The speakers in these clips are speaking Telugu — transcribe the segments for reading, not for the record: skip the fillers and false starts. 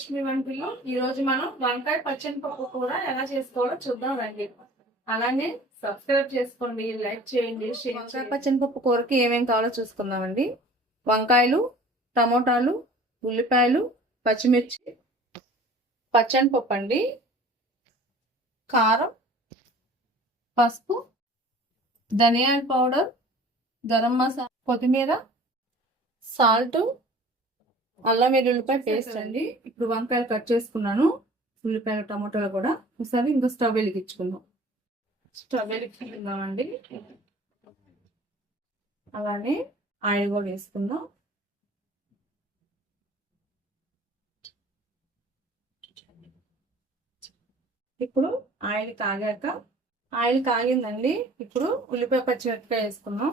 ఆదిలక్ష్మి వంటలు ఈ రోజు మనం వంకాయ పచ్చనిపప్పు కూర ఎలా చేసుకోవాలో చూద్దాం రండి. అలానే సబ్స్క్రైబ్ చేసుకోండి, లైక్ చేయండి, షేర్ చేయండి. వంకాయ పచ్చనిపప్పు కూరకి ఏమేమి కావాలో చూసుకుందామండి. వంకాయలు, టమోటాలు, ఉల్లిపాయలు, పచ్చిమిర్చి, పచ్చనిపప్పు అండి, కారం, పసుపు, ధనియాల పౌడర్, గరం మసాలా, కొత్తిమీర, సాల్ట్, అల్లం వెల్లుల్లిపాయ పేస్ట్ అండి. ఇప్పుడు వంకాయలు కట్ చేసుకున్నాను, ఉల్లిపాయలు టమాటాలు కూడా. ఒకసారి ఇంకా స్టవ్ వెలిగించుకుందాం. స్టవ్ వెలిగించుకుందామండి. అలానే ఆయిల్ కూడా వేసుకుందాం. ఇప్పుడు ఆయిల్ కాగిందండి. ఇప్పుడు ఉల్లిపాయ పచ్చిమిరపకాయ వేసుకుందాం.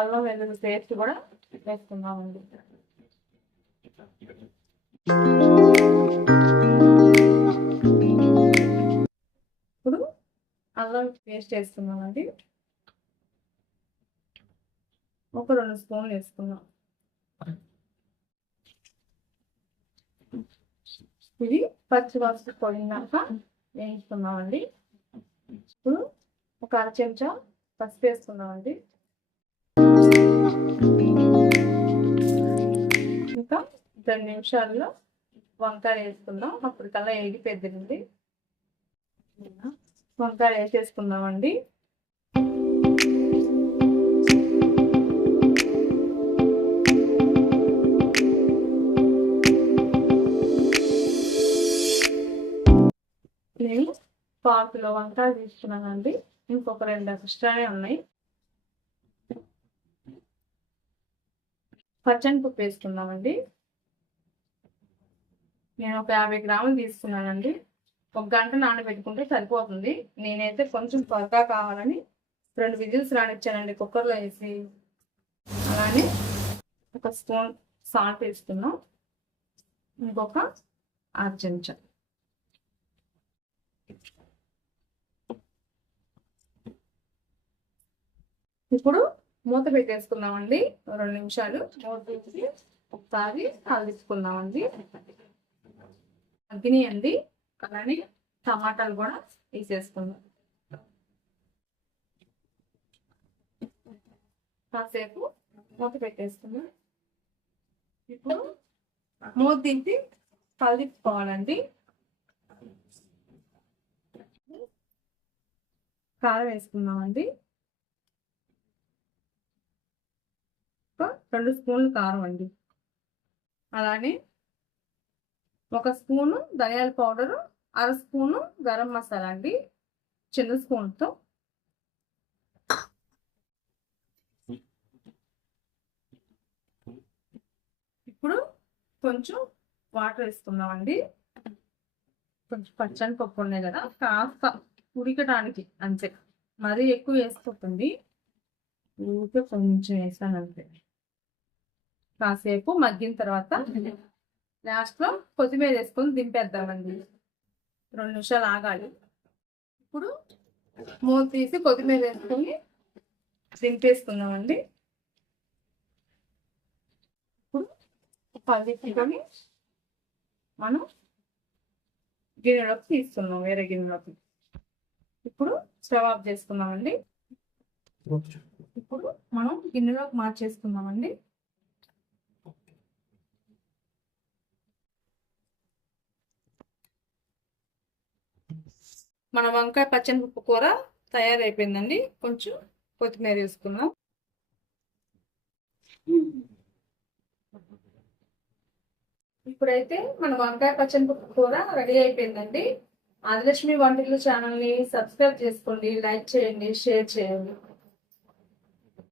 అల్లం వెల్లుల్లి పేస్ట్ కూడా వేసుకుందామండి. ఇప్పుడు అల్లం పేస్ట్ వేసుకున్నామండి. ఒక 2 స్పూన్లు వేసుకున్నాం. ఇది పచ్చివాసన పోయినాక వేయించుకున్నామండి. ఇప్పుడు ఒక 1/2 చెంచా పసుపు వేసుకున్నామండి. ఇంకా 2 నిమిషాల్లో వంకాయ వేసుకుందాం. అప్పటికల్లా ఎగిపోద్దండి. వంకాయ వేసేసుకుందామండి. నేను 1/4 కిలో వంకాయ తీసుకున్నానండి. ఇంకొక 2 ఎక్స్ట్రానే ఉన్నాయి. పచ్చనిపప్పు వేసుకుందామండి. నేను ఒక 50 గ్రాములు తీసుకున్నానండి. 1 గంట నానబెట్టుకుంటే సరిపోతుంది. నేనైతే కొంచెం త్వరగా కావాలని 2 విజిల్స్ రానిచ్చానండి కుక్కర్లో వేసి. అలానే 1 స్పూన్ సాల్ట్ వేసుకున్నాం. ఇంకొక 1/2 చెంచా. ఇప్పుడు మూత పెట్టేసుకుందామండి. 2 నిమిషాలు మూత తీసి ఒకసారి కలుపుకుందామండి. మగ్గినాయండి. అలానే టమాటాలు కూడా వేసేసుకుందాం. కాసేపు మూత పెట్టేసుకుందాం. ఇప్పుడు మూత తీసి కలుపుకోవాలండి. కారం వేసుకుందామండి. 2 స్పూన్లు కారం అండి. అలానే 1 స్పూను ధనియాల పౌడరు, 1/2 స్పూను గరం మసాలా అండి, చిన్న స్పూన్తో. ఇప్పుడు కొంచెం వాటర్ వేసుకుందామండి. కొంచెం పచ్చనిపప్పు ఉన్నాయి కదా, కాస్త ఉడకడానికి అంతే, మరీ ఎక్కువ వేసుకోకండి. ఊరికే కొంచెం వేసాను అంతే. కాసేపు మగ్గిన తర్వాత లాస్ట్లో కొత్తిమీర వేసుకొని దింపేద్దామండి. 2 నిమిషాలు ఆగాలి. ఇప్పుడు మూత తీసి కొత్తిమీర వేసుకొని దింపేసుకుందామండి. ఇప్పుడు పల్లికొని మనం గిన్నెలోకి తీసుకుందాం, వేరే గిన్నెలోకి. ఇప్పుడు స్టవ్ ఆఫ్ చేసుకుందామండి. ఇప్పుడు మనం గిన్నెలోకి మార్చేసుకుందామండి. మన వంకాయ పచ్చనిపప్పు కూర తయారైపోయిందండి. కొంచెం కొత్తిమీర వేసుకుందాం. ఇప్పుడైతే మన వంకాయ పచ్చనిపప్పు కూర రెడీ అయిపోయిందండి. ఆదిలక్ష్మి వంటలు ఛానల్ని సబ్స్క్రైబ్ చేసుకోండి, లైక్ చేయండి, షేర్ చేయండి.